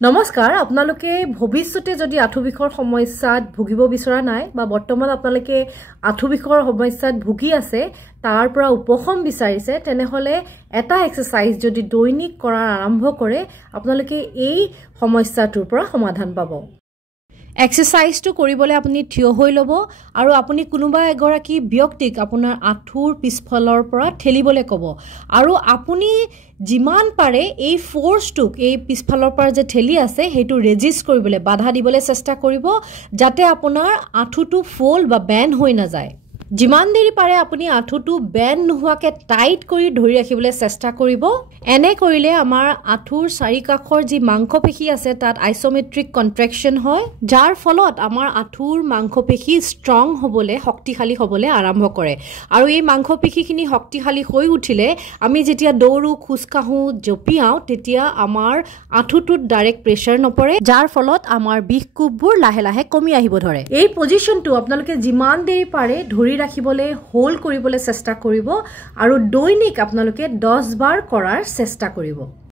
নমস্কাৰ আপোনালোকে ভৱিষ্যতে যদি আঁঠু বিষৰ সমস্যাত ভুগিব বিচৰা নাই বা বৰ্তমান আপোনালোকে আঁঠু বিষৰ সমস্যাত ভুগি আছে তাৰ পৰা উপশম বিচাৰিছে তেনেহলে এটা এক্সাৰসাইজ যদি দৈনিক কৰাৰ আৰম্ভ কৰে আপোনালোকে এই সমস্যাটোৰ পৰা সমাধান পাব এক্সাৰসাইজটো কৰিবলৈ আপুনি থিয় হৈ ল'ব আৰু আপুনি কোনোবা এগৰাকী ব্যক্তিক আপোনাৰ আঁঠুৰ পিছফালৰ পৰা ঠেলিবলৈ ক'ব আৰু আপুনি যিমান পাৰে এই ফোৰ্সটোক এই পিছফালৰ পৰা যে ঠেলি আছে হেতু ৰেজিষ্ট কৰিবলৈ বাধা দিবলৈ চেষ্টা কৰিব যাতে আপোনাৰ আঁঠুটো ফোল বা বেণ্ড হৈ না যায় যিমান দেৰি পাৰে আপুনি আঁঠুটো বেণ্ড নোহোৱাকে টাইট কৰি ধৰি ৰাখিবলৈ চেষ্টা কৰিব এনে কৰিলে আমাৰ আঁঠুৰ চাৰিকাষৰ যি মাংসপেশী আছে তাত আইসোমেট্ৰিক কন্ট্ৰাকশন হয় যাৰ ফলত আমাৰ আঁঠুৰ মাংসপেশী ষ্ট্ৰং হ'বলৈ শক্তিশালী হ'বলৈ আৰম্ভ কৰে আৰু এই মাংসপেশীখিনি শক্তিশালী হৈ উঠিলে আমি যেতিয়া দৌৰো খুজকাহু জপিয়াও তেতিয়া আমাৰ আঁঠুটোত ডাইৰেক্ট প্ৰেছাৰ নপৰে যাৰ ফলত আমাৰ বিষ কোববোৰ লাহে লাহে কমি আহিব ধৰে এই পজিশনটো আপোনালোকে যিমান দেৰি পাৰে ধৰি ৰাখিবলৈ হোল্ড কৰিবলৈ চেষ্টা কৰিব আৰু দৈনিক আপোনালোকে 10 বাৰ কৰাৰ চেষ্টা কৰিব